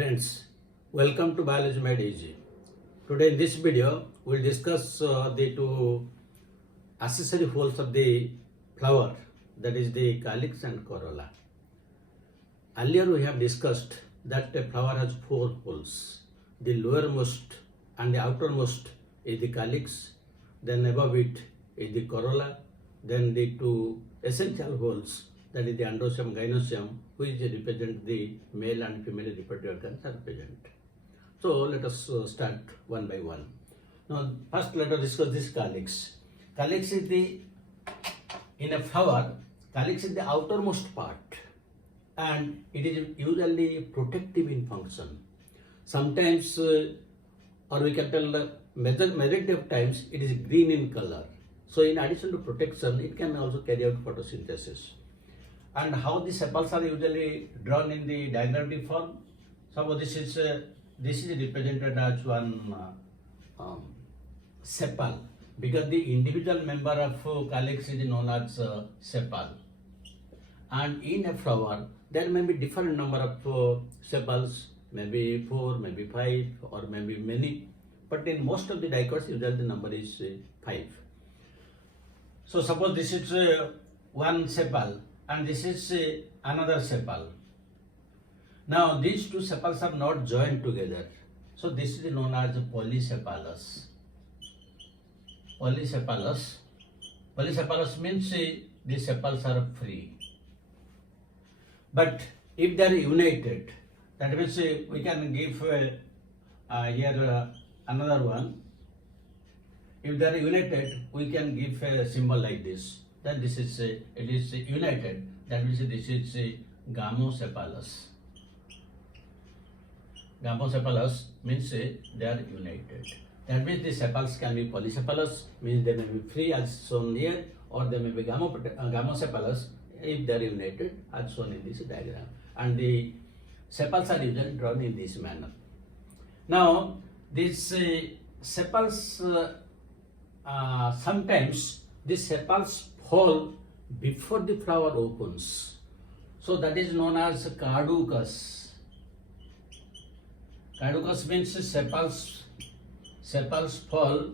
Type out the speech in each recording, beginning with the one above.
Friends, welcome to Biology Made Easy. Today in this video, we'll discuss the two accessory holes of the flower, that is the calyx and corolla. Earlier we have discussed that a flower has four holes. The lowermost and the outermost is the calyx, then above it is the corolla, then the two essential holes, that is the androecium, gynoecium, which represent the male and female reproductive organs are present. So let us start one by one. Now first let us discuss this calyx. Calyx is in a flower, calyx is the outermost part and it is usually protective in function. Sometimes or we can tell majority of times it is green in color. So in addition to protection, it can also carry out photosynthesis. And how the sepals are usually drawn in the diagramatic form. Suppose this is represented as one sepal, because the individual member of calyx is known as sepal. And in a flower, there may be different number of sepals, maybe 4, maybe 5, or maybe many. But in most of the dicots, usually the number is 5. So suppose this is one sepal and this is another sepal. Now these two sepals are not joined together. So this is known as polycephalus. Polycephalus. Polycephalus means the sepals are free. But if they are united, that means we can give here another one. If they are united, we can give a symbol like this. Then this is it is united. That means this is gamocephalus. Gamocephalus means they are united. That means the sepals can be polycephalus, means they may be free as shown here, or they may be gamocephalus if they are united as shown in this diagram. And the sepals are usually drawn in this manner. Now these sepals sometimes the sepals fall before the flower opens. So that is known as caducous. Caducous means sepals fall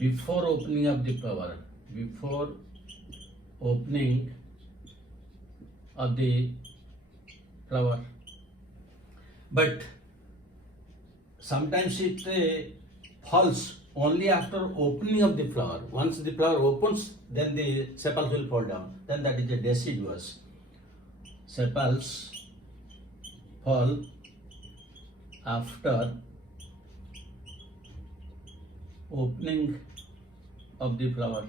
before opening of the flower. Before opening of the flower. But sometimes it falls only after opening of the flower. Once the flower opens, then the sepals will fall down. Then that is a deciduous. Sepals fall after opening of the flower.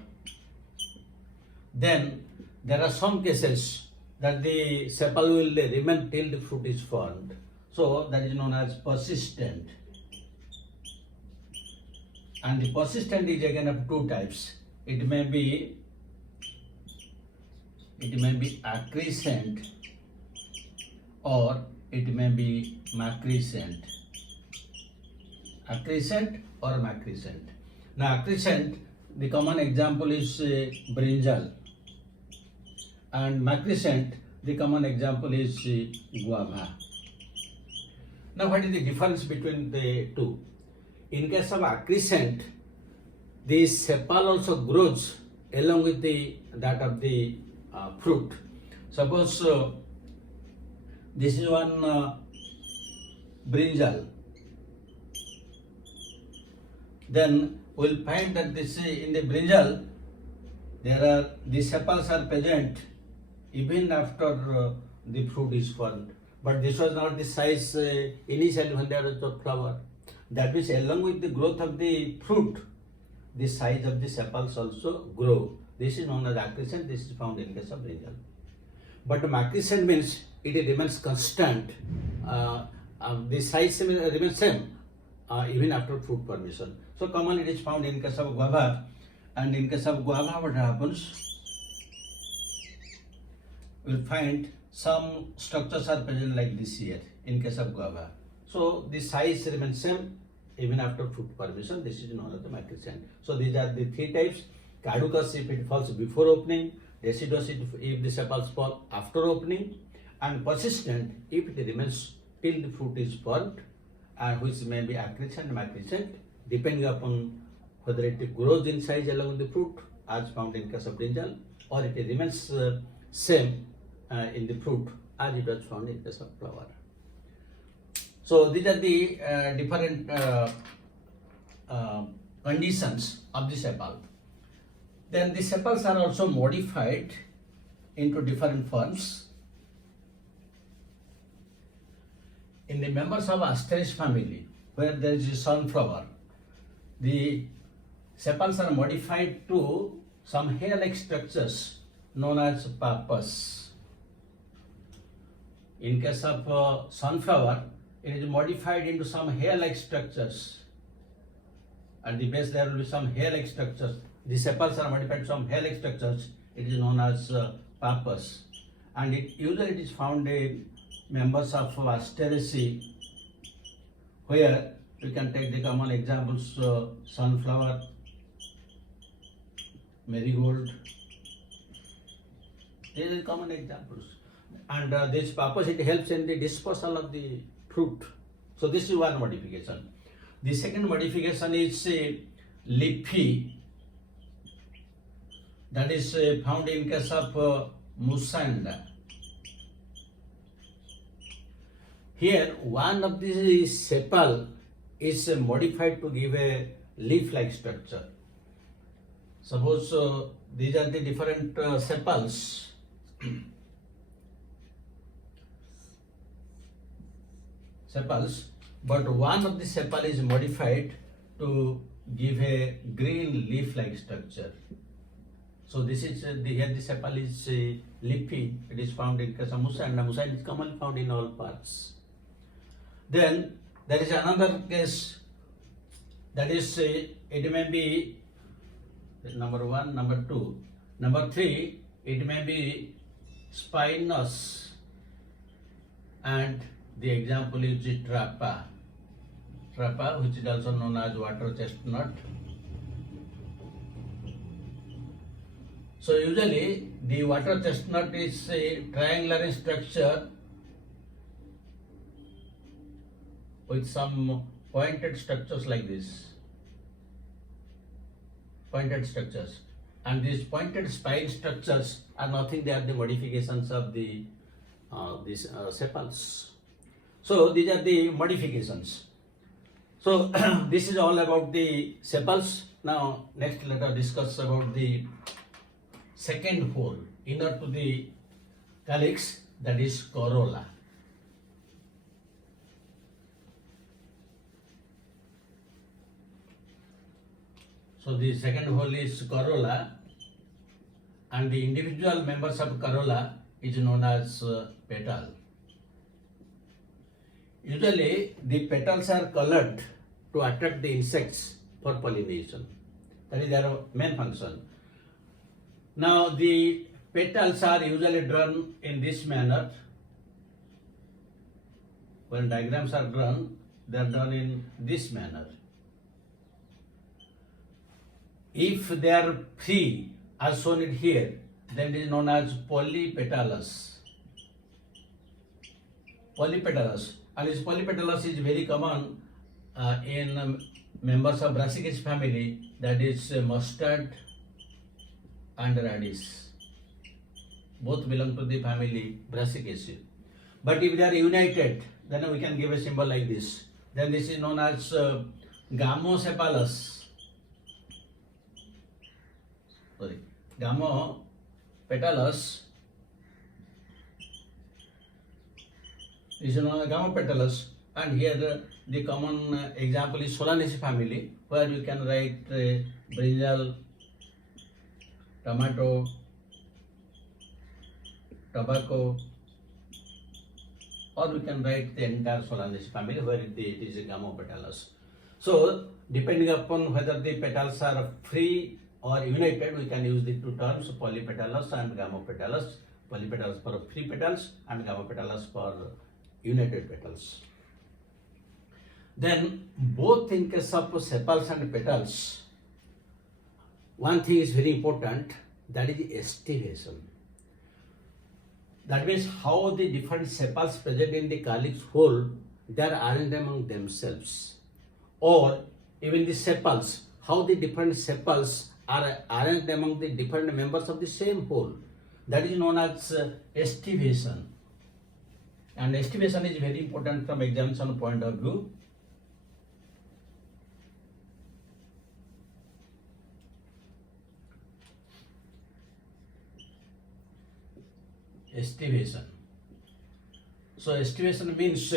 Then there are some cases that the sepal will remain till the fruit is formed. So that is known as persistent. And the persistent is again of two types. It may be accrescent or it may be macrescent. Accrescent or macrescent. Now accrescent, the common example is brinjal, and macrescent, the common example is guava. Now what is the difference between the two? In case of accrescent, the sepal also grows along with that of the fruit. Suppose this is one brinjal. Then we will find that this in the brinjal, the sepals are present even after the fruit is formed. But this was not the size initially when there was a flower. That means along with the growth of the fruit, the size of the sepals also grow. This is known as accrescent. This is found in case of brinjal. But macrescent means it remains constant. The size remains same even after fruit formation. So commonly it is found in case of guava. And in case of guava, what happens? We'll find some structures are present like this here in case of guava. So the size remains same even after fruit formation. This is known as the macrescent. So these are the three types. Caducous if it falls before opening, deciduous if the sepals fall after opening, and persistent if it remains till the fruit is formed, and which may be accrescent, macrescent, depending upon whether it grows in size along with the fruit as found in case of brinjal, or it remains same in the fruit as it was found in case of flower. So these are the different conditions of the sepal. Then the sepals are also modified into different forms. In the members of Aestivation family, where there is a sunflower, the sepals are modified to some hair-like structures known as pappus. In case of sunflower, it is modified into some hair-like structures. At the base there will be some hair-like structures. The sepals are modified to some hair-like structures. It is known as pappus. And usually it is found in members of Aestivation, where we can take the common examples: sunflower, marigold. These are common examples. And this pappus, it helps in the dispersal of the fruit. So this is one modification. The second modification is leafy. That is found in case of musanda. Here, one of the sepal is modified to give a leaf-like structure. Suppose these are the different sepals. But one of the sepal is modified to give a green leaf-like structure. So this is here the sepal is leafy. It is found in case of musanda. Musanda is commonly found in all parts. Then there is another case, that is it may be number 1, number 2, number 3. It may be spinous, and the example is the trapa, which is also known as water chestnut. So usually the water chestnut is a triangular in structure with some pointed structures like this. Pointed structures. And these pointed spine structures are nothing, they are the modifications of the these sepals. So these are the modifications. So this is all about the sepals. Now next let us discuss about the second hole inner to the calyx, that is corolla. So the second hole is corolla, and the individual members of corolla is known as petal. Usually the petals are colored to attract the insects for pollination. That is their main function. Now the petals are usually drawn in this manner. When diagrams are drawn, they are done in this manner. If they are free, as shown it here, then it is known as polypetalous. Polypetalous. And this polypetalous is very common in members of Brassicaceae family, that is mustard and radish. Both belong to the family Brassicaceae. But if they are united, then we can give a symbol like this. Then this is known as gamocephalous. Gamopetalous. This is known as gamopetalous, and here the common example is Solanaceae family, where you can write brinjal, tomato, tobacco, or we can write the entire Solanaceae family, where it is a gamopetalous. So depending upon whether the petals are free or united, we can use the two terms polypetalous and gamopetalous. Polypetalous for free petals and gamopetalous for united petals. Then both in case of sepals and petals, one thing is very important, that is aestivation. That means how the different sepals present in the calyx whole, they are arranged among themselves. Or even the sepals, how the different sepals are arranged among the different members of the same whole. That is known as aestivation. And aestivation is very important from examination point of view. Aestivation. So aestivation means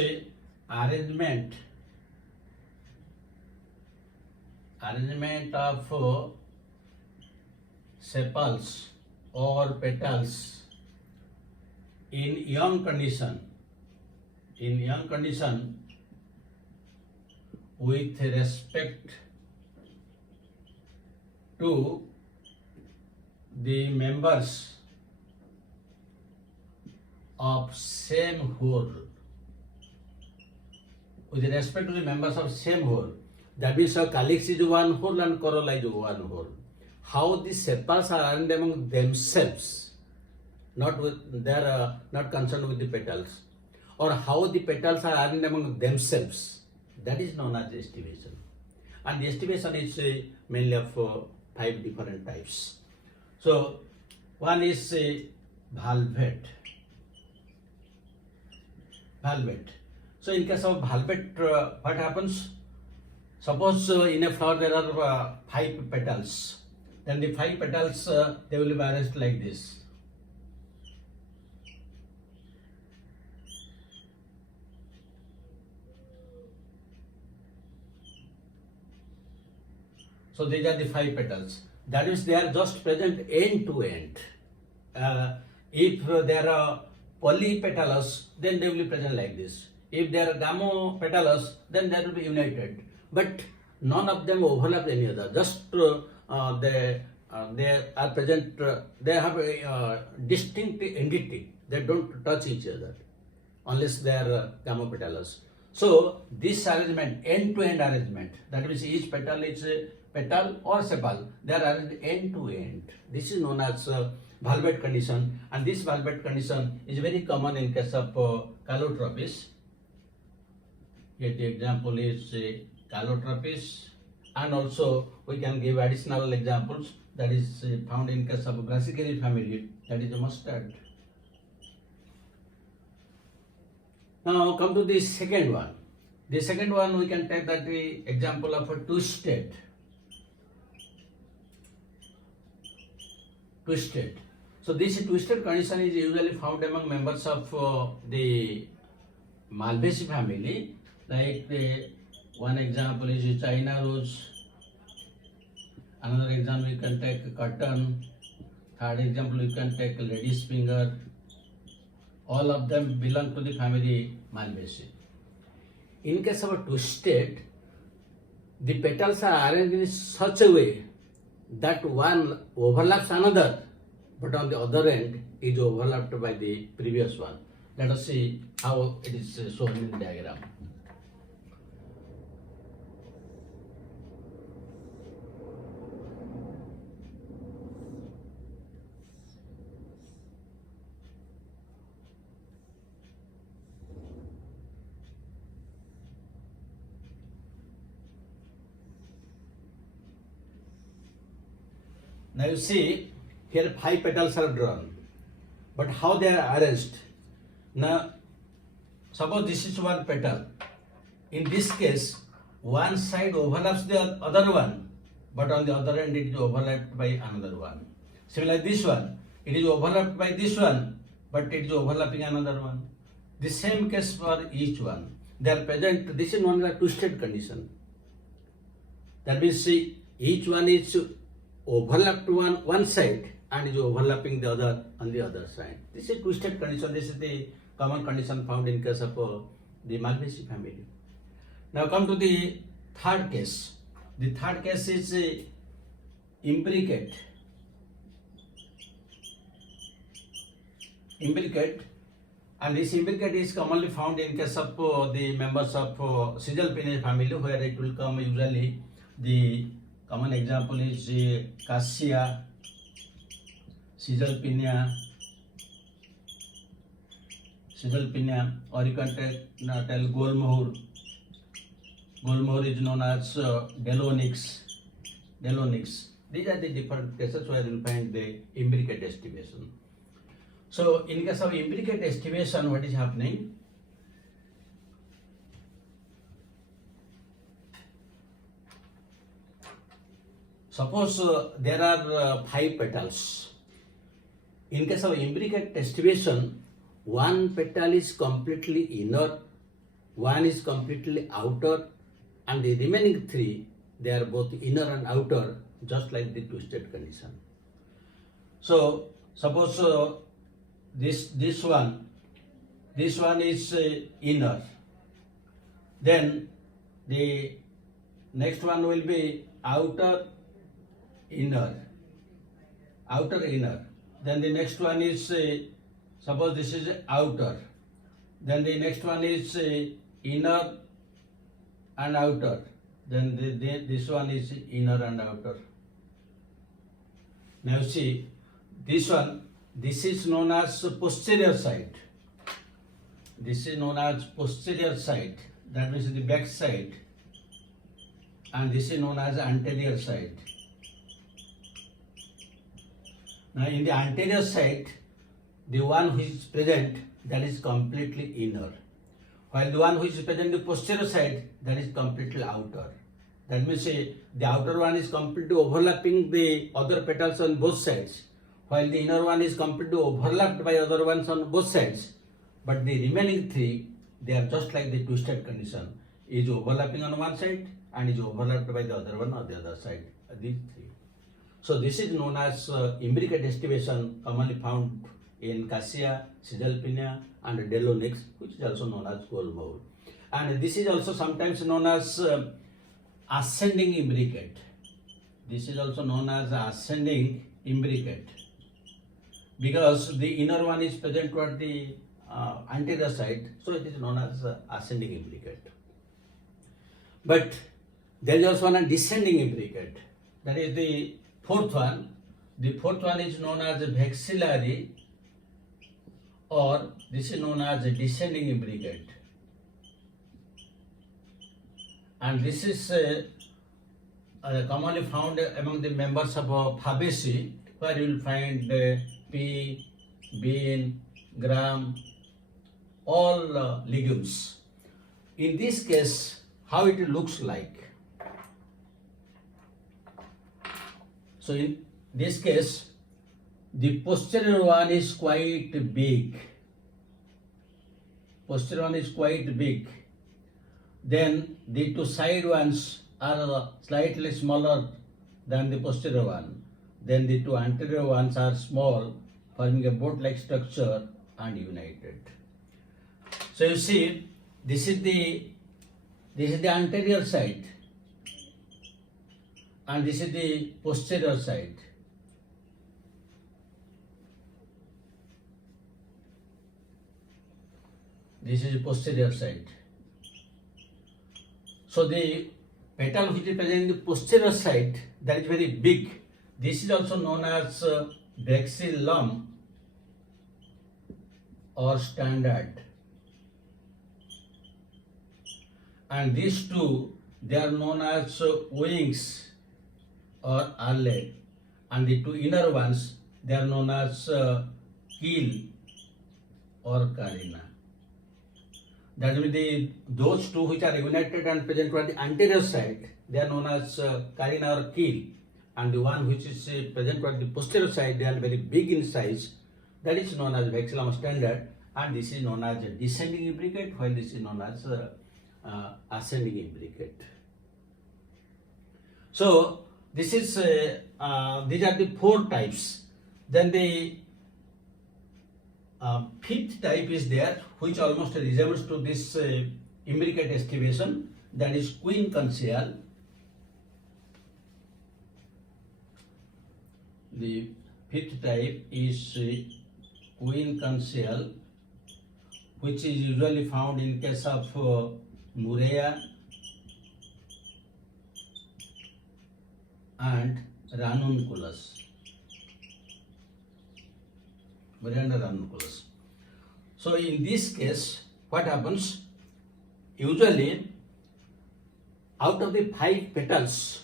arrangement of sepals or petals in young condition with respect to the members of same whole. With respect to the members of same whole, that means calyx is one whole and corolla is one whole. How the sepals are arranged among themselves, not concerned with the petals, or how the petals are arranged among themselves, that is known as aestivation. And the aestivation is mainly of 5 different types. So one is valvate. So in case of valvate, what happens? Suppose in a flower there are 5 petals. Then the 5 petals, they will be arranged like this. So these are the 5 petals. That is, they are just present end to end. If there are polypetalous, then they will be present like this. If there are gamopetalous, then they will be united. But none of them overlap any other. Just they are present. They have a distinct entity. They don't touch each other unless they are gamopetalous. So this arrangement, end-to-end arrangement, that means each petal is a petal or sepal. They are arranged end to end. This is known as valvate condition, and this valvate condition is very common in case of calotropis. Here the example is calotropis, and also we can give additional examples that is found in case of brassicary family, that is a mustard. Now come to the second one. The second one we can take that the example of a twisted. So this twisted condition is usually found among members of the Malvaceae family. Like one example is China rose. Another example you can take cotton. Third example you can take lady's finger. All of them belong to the family Malvaceae. In case of a twisted, the petals are arranged in such a way that one overlaps another, but on the other end is overlapped by the previous one. Let us see how it is shown in the diagram. Now you see, here 5 petals are drawn, but how they are arranged? Now, suppose this is one petal. In this case, one side overlaps the other one, but on the other end it is overlapped by another one. Similarly, this one, it is overlapped by this one, but it is overlapping another one. The same case for each one. They are present. This is known as a twisted condition. That means, see, each one is overlapped to one side and is overlapping the other on the other side. This is twisted condition. This is the common condition found in case of the Malvaceae family. Now come to the third case. The third case is imbricate. And this imbricate is commonly found in case of the members of Caesalpinae family, where it will come usually. The common example is Cassia, Caesalpinia, Sidalpinia, or you can tell Golmohur. Golmohur is known as Delonix. These are the different cases where you will find the imbricate estivation. So in case of imbricate estivation, what is happening? Suppose there are 5 petals. In case of imbricate estivation, one petal is completely inner, one is completely outer, and the remaining 3, they are both inner and outer, just like the twisted condition. So suppose this one is inner, then the next one will be outer inner. Then the next one is suppose this is outer, then the next one is inner and outer, then this one is inner and outer. Now see, this is known as posterior side. This is known as posterior side, that means the back side, and this is known as anterior side. Now in the anterior side, the one which is present, that is completely inner, while the one which is present in the posterior side, that is completely outer. That means the outer one is completely overlapping the other petals on both sides, while the inner one is completely overlapped by other ones on both sides. But the remaining 3, they are just like the twisted condition, is overlapping on one side and is overlapped by the other one on the other side, these 3. So this is known as imbricate estivation, commonly found in Cassia, Sidalpinia and Delonix, which is also known as Golmohur. And this is also sometimes known as ascending imbricate. This is also known as ascending imbricate, because the inner one is present toward the anterior side, so it is known as ascending imbricate. But there is also a descending imbricate, that is the 4th one. The 4th one is known as vexillary, or this is known as descending imbricate. And this is commonly found among the members of Fabaceae, where you will find pea, bean, gram, all legumes. In this case, how it looks like? So in this case, the posterior one is quite big. Then the 2 side ones are slightly smaller than the posterior one. Then the 2 anterior ones are small, forming a boat-like structure and united. So you see, this is the anterior side, and this is the posterior side. This is the posterior side. So the petal which is present in the posterior side, that is very big. This is also known as vexillum or standard. And these 2, they are known as wings or alae, and the 2 inner ones, they are known as keel or carina. That means those 2 which are united and present toward the anterior side, they are known as carina or keel, and the one which is present toward the posterior side, they are very big in size, that is known as vexillum standard, and this is known as descending imbricate, while this is known as ascending imbricate. So this is these are the 4 types. Then the 5th type is there, which almost resembles to this imbricate estivation, that is quincuncial. The 5th type is quincuncial, which is usually found in case of Murea and ranunculus. So in this case, what happens? Usually, out of the 5 petals,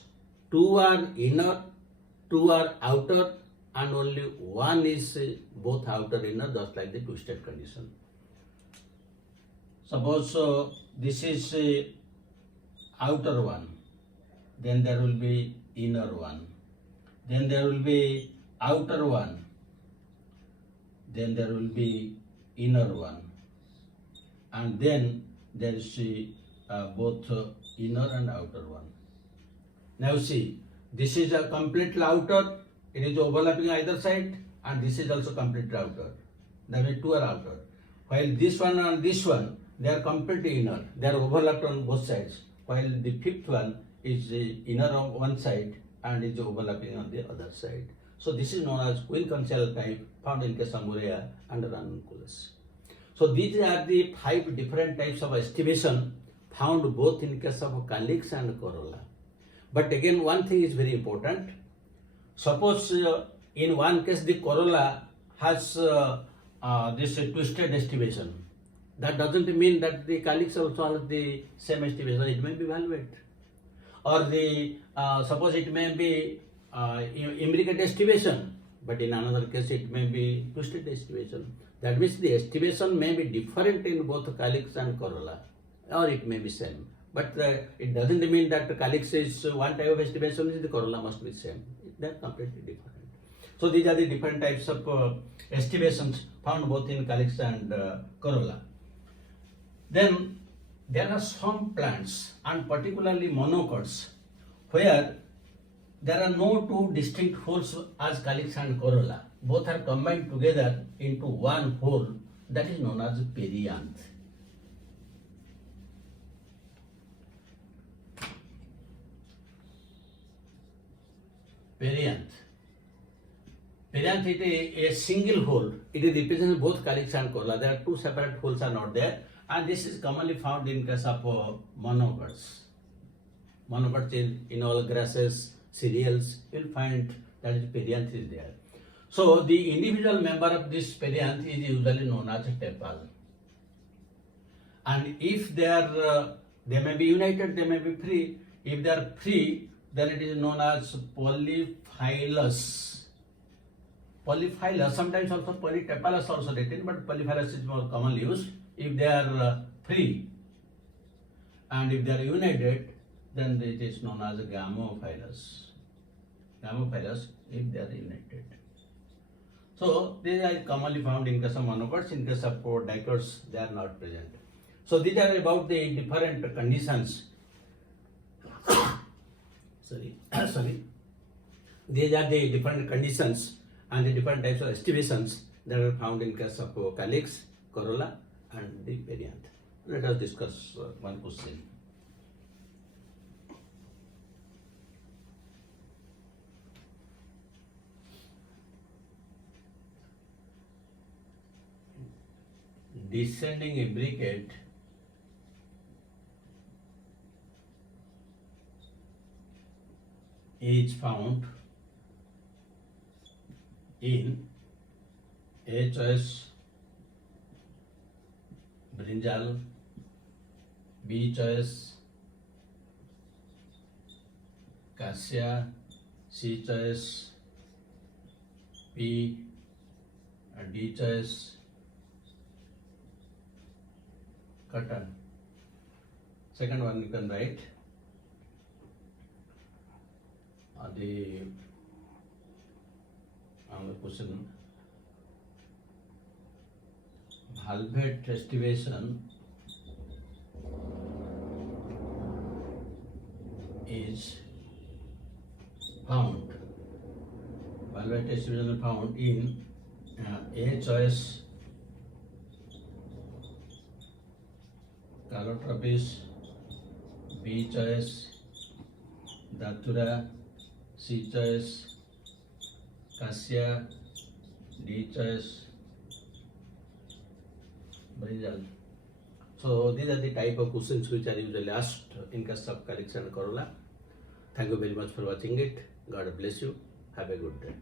2 are inner, 2 are outer, and only 1 is both outer and inner, just like the twisted condition. Suppose this is outer one, then there will be inner one, then there will be outer one, then there will be inner one, and then there is both inner and outer one. Now see, this is a completely outer, it is overlapping either side, and this is also completely outer. That means 2 are outer. While this one and this one, they are completely inner, they are overlapped on both sides, while the 5th one is inner on one side and is overlapping on the other side. So this is known as quincuncial type, found in case of Morea and ranunculus. So these are the 5 different types of aestivation found both in case of calyx and corolla. But again, one thing is very important. Suppose in one case the corolla has this twisted aestivation. That doesn't mean that the calyx also has the same aestivation. It may be valvate. Or the suppose it may be imbricate aestivation, but in another case it may be twisted aestivation. That means the aestivation may be different in both calyx and corolla, or it may be same. But it doesn't mean that the calyx is one type of aestivation, the corolla must be same. They are completely different. So these are the different types of aestivations found both in calyx and corolla. Then there are some plants, and particularly monocots, where there are no 2 distinct holes as calyx and corolla. Both are combined together into one hole, that is known as perianth. Perianth. Perianth is a single hole. It is represents both calyx and corolla. There are 2 separate holes are not there, and this is commonly found in case of monocots. Monocots in all grasses, cereals, you will find that is perianth is there. So the individual member of this perianth is usually known as a tepal. And if they are, they may be united, they may be free. If they are free, then it is known as polyphylous. Polyphylous, sometimes also polytepalous also written, but polyphylous is more commonly used. If they are free, and if they are united, then it is known as gamophylous. Gamophylous if they are united. So these are commonly found in case of monocots. In case of dicots, they are not present. So these are about the different conditions. Sorry. These are the different conditions and the different types of aestivations that are found in case of calyx, corolla, and the perianth. Let us discuss one question. Descending imbricate is found in A choice brinjal, B choice cassia, C choice pea, and D choice cotton. Second one you can write the question. Valvate aestivation is found. Valvate aestivation is found in A choice Calotropis, B choice Datura, C choice cassia, D choice brinjal. So these are the type of questions which are usually asked in case of calyx and corolla. Thank you very much for watching it. God bless you. Have a good day.